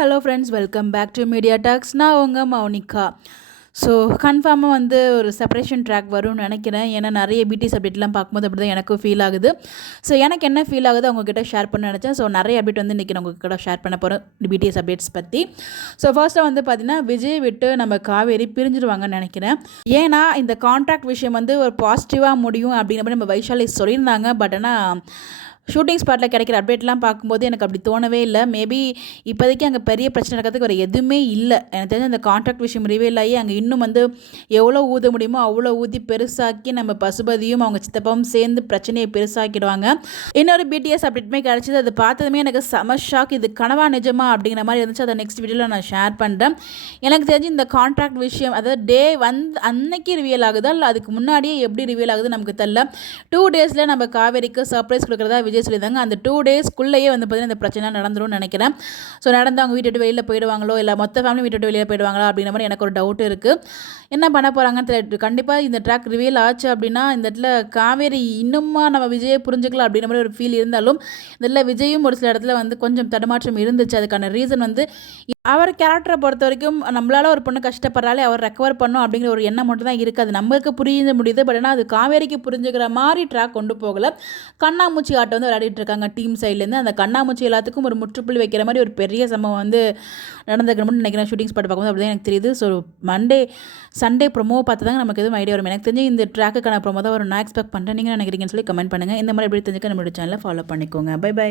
Hello friends, welcome back to media talks. நான் உங்கள் Mounika. So கன்ஃபார்மாக வந்து ஒரு செப்பரேஷன் ட்ராக் வரும்னு நினைக்கிறேன். ஏன்னா நிறைய பிடிஎஸ் அப்டேட்லாம் பார்க்கும்போது அப்படி தான் எனக்கும் ஃபீல் ஆகுது. ஸோ எனக்கு என்ன ஃபீல் ஆகுது அவங்கக்கிட்ட ஷேர் பண்ண நினச்சேன். ஸோ நிறைய அப்டேட் வந்து இன்றைக்கி நான் உங்ககிட்ட ஷேர் பண்ண போகிறேன் பிடிஎஸ் அப்டேட்ஸ் பற்றி. ஸோ ஃபர்ஸ்ட்டாக வந்து பார்த்திங்கன்னா விஜய் விட்டு நம்ம காவேரி பிரிஞ்சிடுவாங்கன்னு நினைக்கிறேன். ஏன்னா இந்த கான்ட்ராக்ட் விஷயம் வந்து ஒரு பாசிட்டிவாக முடியும் அப்படிங்கிற மாதிரி நம்ம வைஷாலி சொல்லியிருந்தாங்க. பட் ஆனால் ஷூட்டிங் ஸ்பாட்டில் கிடைக்கிற அப்டேட்லாம் பார்க்கும்போது எனக்கு அப்படி தோணவே இல்லை. மேபி இப்போதைக்கு அங்கே பெரிய பிரச்சனை நடக்கிறதுக்கு வேறு எதுவுமே இல்லை. எனக்கு தெரிஞ்ச அந்த கான்ட்ராக்ட் விஷயம் ரிவீல் ஆகி அங்கே இன்னும் வந்து எவ்வளோ ஊத முடியுமோ அவ்வளோ ஊதி பெருசாக்கி நம்ம பசுபதியும் அவங்க சித்தப்பாவும் சேர்ந்து பிரச்சனையை பெருசாக்கிடுவாங்க. இன்னொரு பிடிஎஸ் அப்டேட்டுமே கிடச்சிது. அதை பார்த்ததுமே எனக்கு செம ஷாக். இது கனவா நிஜமா அப்படிங்கிற மாதிரி இருந்துச்சு. அதை நெக்ஸ்ட் வீடியோவில் நான் ஷேர் பண்ணுறேன். எனக்கு தெரிஞ்சு இந்த கான்ட்ராக்ட் விஷயம் அதாவது டே வந்து அன்னைக்கு ரிவீல் ஆகுதா இல்லை அதுக்கு முன்னாடியே எப்படி ரிவீல் ஆகுது நமக்கு தெரியல. 2 டேஸில் நம்ம காவேரிக்கு சர்ப்ரைஸ் கொடுக்குறதா விஜய் சொல்லியிருந்தாங்க. அந்த 2 டேஸ்க்குள்ளேயே வந்து பார்த்தீங்கன்னா இந்த பிரச்சனை நடந்துரும்னு நினைக்கிறேன். ஸோ நடந்து அவங்க வீட்டு வெளியில் போயிடுவாங்களோ இல்லை மொத்த ஃபேமிலி வீட்டு வெளியில் போயிடுவாங்களா அப்படிங்கிற மாதிரி எனக்கு ஒரு டவுட் இருக்குது. என்ன பண்ண போகிறாங்கன்னு தெரியல. கண்டிப்பாக இந்த ட்ராக் ரிவீல் ஆச்சு அப்படின்னா இந்த இடத்துல காவேரி இன்னுமா நம்ம விஜயை புரிஞ்சுக்கலாம் அப்படிங்கிற மாதிரி ஒரு ஃபீல் இருந்தாலும் இந்த இடத்துல விஜயும் ஒரு சில இடத்துல வந்து கொஞ்சம் தடுமாற்றம் இருந்துச்சு. அதுக்கான ரீசன் வந்து அவர் கேரக்டரை பொறுத்த வரைக்கும் நம்மளால ஒரு பொண்ணு கஷ்டப்படுறாலே அவர் ரெக்கவர் பண்ணும் அப்படிங்கிற ஒரு எண்ணம் மட்டும் தான் இருக்குது. அது நம்மளுக்கு புரிஞ்ச முடியுது. பட் ஆனால் அது காவேரிக்கு புரிஞ்சுக்கிற மாதிரி ட்ராக் கொண்டு போகலை. கண்ணாமூச்சி ஆட்டம் வந்து விளையாடிட்டு இருக்காங்க டீம் சைட்லேருந்து. அந்த கண்ணாமூச்சி எல்லாத்துக்கும் ஒரு முற்றுப்புள்ளி வைக்கிற மாதிரி ஒரு பெரிய சம்பவம் வந்து நடந்துக்கணும்னு நினைக்கிறேன். ஷூட்டிங் ஸ்பாட் பார்க்கும்போது அப்படி தான் எனக்கு தெரியுது. ஸோ சண்டே ப்ரொமோ பார்த்து தாங்க நமக்கு எதுவும் ஐடியா வரும். எனக்கு தெரிஞ்சு இந்த ட்ராக்குக்கான ப்ரொமோ தான் வரும் நான் எக்ஸ்பெக்ட் பண்ணுறேன். நீங்கள் நினைக்கிறீங்கன்னு சொல்லி கமெண்ட் பண்ணுங்கள். இந்த மாதிரி எப்படி தெரிஞ்சுக்க நம்மளோட சேனலை ஃபாலோ பண்ணிக்கோங்க. Bye by.